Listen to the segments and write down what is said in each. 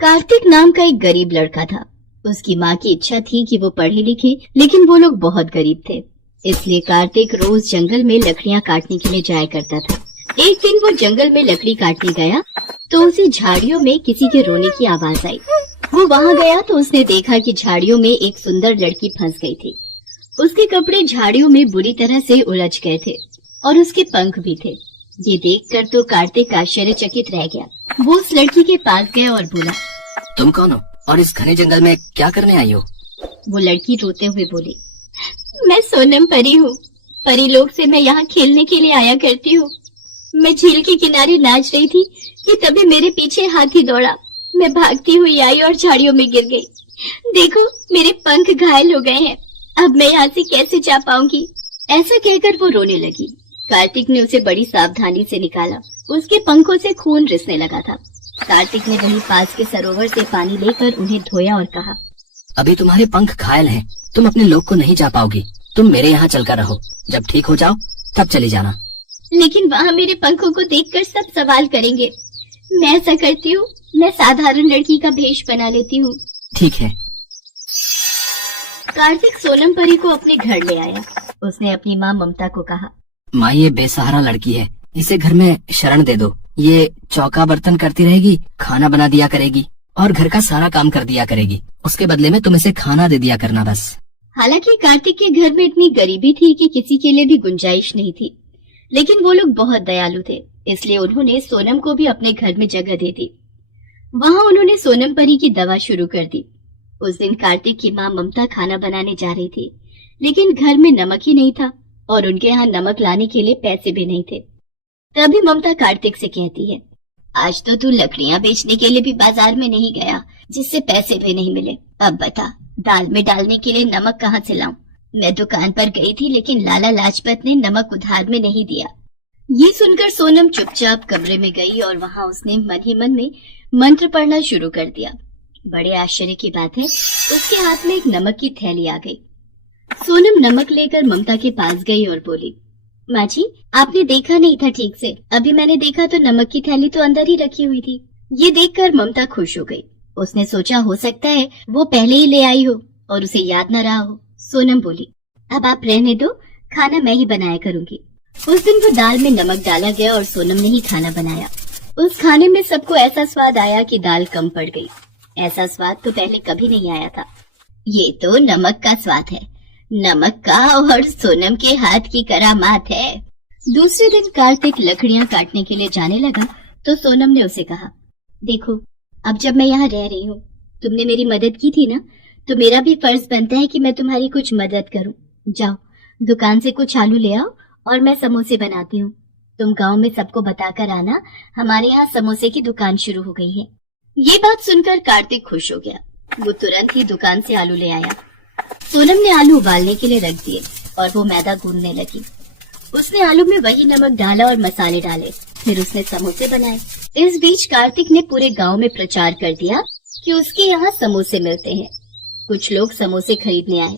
कार्तिक नाम का एक गरीब लड़का था। उसकी माँ की इच्छा थी कि वो पढ़े लिखे, लेकिन वो लोग बहुत गरीब थे। इसलिए कार्तिक रोज जंगल में लकड़ियाँ काटने के लिए जाया करता था। एक दिन वो जंगल में लकड़ी काटने गया तो उसे झाड़ियों में किसी के रोने की आवाज आई। वो वहाँ गया तो उसने देखा कि झाड़ियों में एक सुंदर लड़की फंस गई थी। उसके कपड़े झाड़ियों में बुरी तरह से उलझ गए थे और उसके पंख भी थे। ये देखकर तो कार्तिक आश्चर्यचकित रह गया। वो उस लड़की के पास गया और बोला, तुम कौन हो और इस घने जंगल में क्या करने आई हो? वो लड़की रोते हुए बोली, मैं सोनम परी हूँ। परी लोग से मैं यहाँ खेलने के लिए आया करती हूँ। मैं झील के किनारे नाच रही थी कि तभी मेरे पीछे हाथी दौड़ा। मैं भागती हुई आई और झाड़ियों में गिर गई। देखो, मेरे पंख घायल हो गए हैं। अब मैं यहाँ से कैसे जा पाऊंगी? ऐसा कहकर वो रोने लगी। कार्तिक ने उसे बड़ी सावधानी से निकाला। उसके पंखों से खून रिसने लगा था। कार्तिक ने वहीं पास के सरोवर से पानी लेकर उन्हें धोया और कहा, अभी तुम्हारे पंख घायल हैं, तुम अपने लोग को नहीं जा पाओगी। तुम मेरे यहाँ चलकर रहो, जब ठीक हो जाओ तब चली जाना। लेकिन वहाँ मेरे पंखों को देखकर सब सवाल करेंगे। मैं ऐसा करती हूँ, मैं साधारण लड़की का भेष बना लेती हूँ। ठीक है। कार्तिक सोनम परी को अपने घर ले आया। उसने अपनी माँ ममता को कहा, माँ, ये बेसहारा लड़की है, इसे घर में शरण दे दो। ये चौका बर्तन करती रहेगी, खाना बना दिया करेगी और घर का सारा काम कर दिया करेगी। उसके बदले में तुम इसे खाना दे दिया करना बस। हालांकि कार्तिक के घर में इतनी गरीबी थी कि किसी के लिए भी गुंजाइश नहीं थी, लेकिन वो लोग बहुत दयालु थे, इसलिए उन्होंने सोनम को भी अपने घर में जगह दे दी। वहाँ उन्होंने सोनम परी की दवा शुरू कर दी। उस दिन कार्तिक की माँ ममता खाना बनाने जा रही थी, लेकिन घर में नमक ही नहीं था और उनके यहाँ नमक लाने के लिए पैसे भी नहीं थे। तभी ममता कार्तिक से कहती है, आज तो तू लकड़ियाँ बेचने के लिए भी बाजार में नहीं गया, जिससे पैसे भी नहीं मिले। अब बता, दाल में डालने के लिए नमक कहाँ से लाऊं? मैं दुकान पर गई थी, लेकिन लाला लाजपत ने नमक उधार में नहीं दिया। ये सुनकर सोनम चुपचाप कमरे में गई और वहाँ उसने मन ही मन में मंत्र पढ़ना शुरू कर दिया। बड़े आश्चर्य की बात है, उसके हाथ में एक नमक की थैली आ गई। सोनम नमक लेकर ममता के पास गई और बोली, माँ जी, आपने देखा नहीं था ठीक से। अभी मैंने देखा तो नमक की थैली तो अंदर ही रखी हुई थी। ये देखकर ममता खुश हो गई। उसने सोचा हो सकता है वो पहले ही ले आई हो और उसे याद न रहा हो। सोनम बोली, अब आप रहने दो, खाना मैं ही बनाया करूंगी। उस दिन वो दाल में नमक डाला गया और सोनम ने ही खाना बनाया। उस खाने में सबको ऐसा स्वाद आया कि दाल कम पड़ गई। ऐसा स्वाद तो पहले कभी नहीं आया था। ये तो नमक का स्वाद है, नमक का और सोनम के हाथ की करामात है। दूसरे दिन कार्तिक लकड़ियाँ काटने के लिए जाने लगा तो सोनम ने उसे कहा, देखो, अब जब मैं यहाँ रह रही हूँ, तुमने मेरी मदद की थी ना, तो मेरा भी फर्ज बनता है कि मैं तुम्हारी कुछ मदद करूँ। जाओ, दुकान से कुछ आलू ले आओ और मैं समोसे बनाती हूँ। तुम गांव में सबको बताकर आना, हमारे यहाँ समोसे की दुकान शुरू हो गई है। ये बात सुनकर कार्तिक खुश हो गया। वो तुरंत ही दुकान से आलू ले आया। सोनम ने आलू उबालने के लिए रख दिए और वो मैदा गूंदने लगी। उसने आलू में वही नमक डाला और मसाले डाले, फिर उसने समोसे बनाए। इस बीच कार्तिक ने पूरे गांव में प्रचार कर दिया कि उसके यहाँ समोसे मिलते हैं। कुछ लोग समोसे खरीदने आए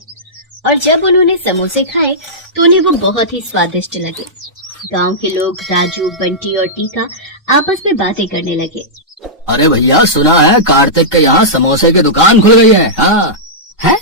और जब उन्होंने समोसे खाए तो उन्हें वो बहुत ही स्वादिष्ट लगे। गांव के लोग राजू, बंटी और टीका आपस में बातें करने लगे। अरे भैया, सुना है कार्तिक के यहाँ समोसे की दुकान खुल गई है। हाँ है,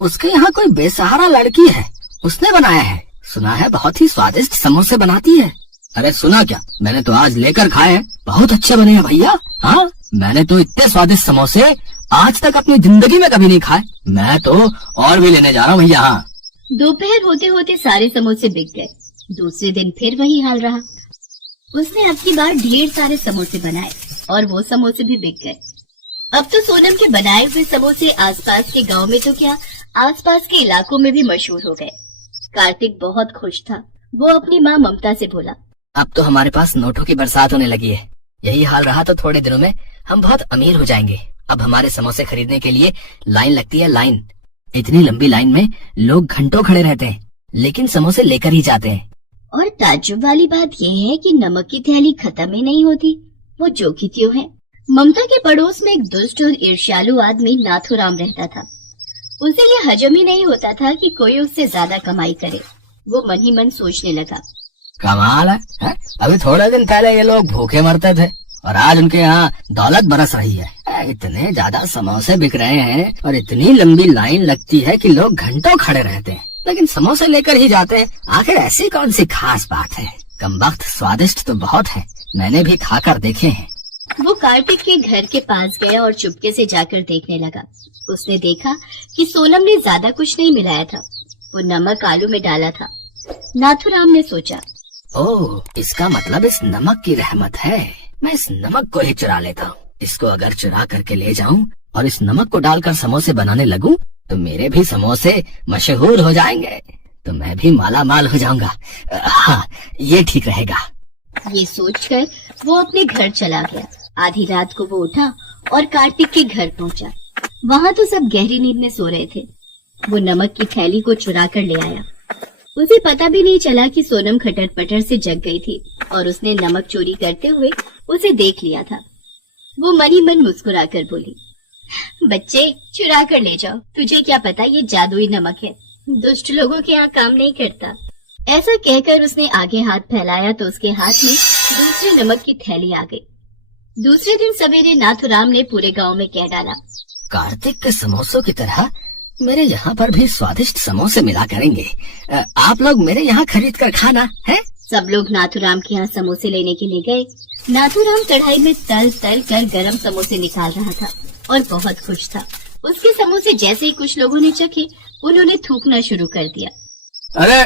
उसके यहाँ कोई बेसहारा लड़की है, उसने बनाया है। सुना है बहुत ही स्वादिष्ट समोसे बनाती है। अरे सुना क्या, मैंने तो आज लेकर खाए हैं, बहुत अच्छे बने हैं भैया। हाँ, मैंने तो इतने स्वादिष्ट समोसे आज तक अपनी जिंदगी में कभी नहीं खाए। मैं तो और भी लेने जा रहा हूँ भैया। हाँ। दोपहर होते होते सारे समोसे बिक गए। दूसरे दिन फिर वही हाल रहा। उसने अब की बार ढेर सारे समोसे बनाए और वो समोसे भी बिक गए। अब तो सोनम के बनाए हुए समोसे आसपास के गांव में तो क्या, आसपास के इलाकों में भी मशहूर हो गए। कार्तिक बहुत खुश था। वो अपनी माँ ममता से बोला, अब तो हमारे पास नोटों की बरसात होने लगी है। यही हाल रहा तो थोड़े दिनों में हम बहुत अमीर हो जाएंगे। अब हमारे समोसे खरीदने के लिए लाइन लगती है, लाइन। इतनी लंबी लाइन में लोग घंटों खड़े रहते हैं, लेकिन समोसे लेकर ही जाते हैं। और ताज्जुब वाली बात यह है कि नमक की थैली खत्म ही नहीं होती। वो जो की त्यों है। ममता के पड़ोस में एक दुष्ट और ईर्ष्यालु आदमी नाथुराम रहता था। उसे ये हजम ही नहीं होता था कि कोई उससे ज्यादा कमाई करे। वो मन ही मन सोचने लगा, कमाल है? अभी थोड़े दिन पहले ये लोग भूखे मरते थे और आज उनके यहाँ दौलत बरस रही है। इतने ज्यादा समोसे बिक रहे हैं और इतनी लंबी लाइन लगती है कि लोग घंटों खड़े रहते हैं, लेकिन समोसे लेकर ही जाते हैं। आखिर ऐसी कौन सी खास बात है? कमबख्त, स्वादिष्ट तो बहुत है, मैंने भी खाकर देखे हैं। वो कार्तिक के घर के पास गया और चुपके से जाकर देखने लगा। उसने देखा कि सोनम ने ज्यादा कुछ नहीं मिलाया था, वो नमक आलू में डाला था। नाथुराम ने सोचा, ओह, इसका मतलब इस नमक की रहमत है। मैं इस नमक को ही चुरा लेता हूँ। इसको अगर चुरा करके ले जाऊं और इस नमक को डालकर समोसे बनाने लगूं तो मेरे भी समोसे मशहूर हो जाएंगे, तो मैं भी माला माल हो जाऊंगा। हाँ, ये ठीक रहेगा। ये सोचकर वो अपने घर चला गया। आधी रात को वो उठा और कार्तिक के घर पहुंचा। वहाँ तो सब गहरी नींद में सो रहे थे। वो नमक की थैली को चुरा कर ले आया। उसे पता भी नहीं चला कि सोनम खटर पटर से जग गई थी और उसने नमक चोरी करते हुए उसे देख लिया था। वो मन ही मन मुस्कुराकर बोली, बच्चे, चुरा कर ले जाओ, तुझे क्या पता ये जादुई नमक है, दुष्ट लोगों के यहाँ काम नहीं करता। ऐसा कहकर उसने आगे हाथ फैलाया तो उसके हाथ में दूसरे नमक की थैली आ गई। दूसरे दिन सवेरे नाथुराम ने पूरे गांव में कह डाला, कार्तिक के समोसों की तरह मेरे यहाँ पर भी स्वादिष्ट समोसे मिला करेंगे। आप लोग मेरे यहाँ खरीद कर खाना है। सब लोग नाथुराम के यहाँ समोसे लेने के लिए गए। नाथुराम कढ़ाई में तल तल कर गरम समोसे निकाल रहा था और बहुत खुश था। उसके समोसे जैसे ही कुछ लोगों ने चखे, उन्होंने थूकना शुरू कर दिया। अरे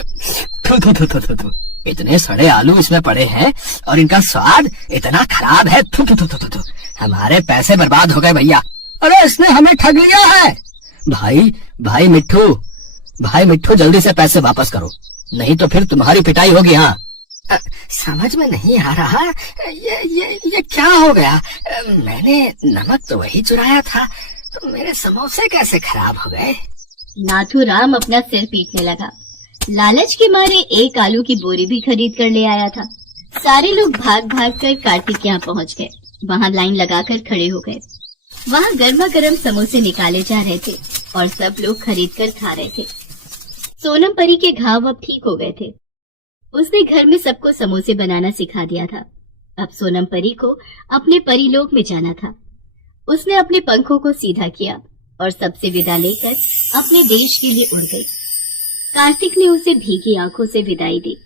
थू थू थू थू थू, इतने सड़े आलू इसमें पड़े हैं और इनका स्वाद इतना खराब है। थू थू थू थू थू, हमारे पैसे बर्बाद हो गए भैया। अरे इसने हमें ठग लिया है। भाई मिट्ठू, जल्दी से पैसे वापस करो, नहीं तो फिर तुम्हारी पिटाई होगी। हाँ, समझ में नहीं आ रहा ये क्या हो गया? मैंने नमक तो वही चुराया था, तो मेरे समोसे कैसे खराब हो गए? नाथुराम अपना सिर पीटने लगा। लालच के मारे एक आलू की बोरी भी खरीद कर ले आया था। सारे लोग भाग भाग कर कार्तिक के यहाँ पहुँच गए। वहाँ लाइन लगाकर खड़े हो गए। वहाँ गर्मा गर्म समोसे निकाले जा रहे थे और सब लोग खरीद कर खा रहे थे। सोनम परी के घाव अब ठीक हो गए थे। उसने घर में सबको समोसे बनाना सिखा दिया था। अब सोनम परी को अपने परीलोक में जाना था। उसने अपने पंखों को सीधा किया और सबसे विदा लेकर अपने देश के लिए उड़ गई। कार्तिक ने उसे भीगी आंखों से विदाई दी।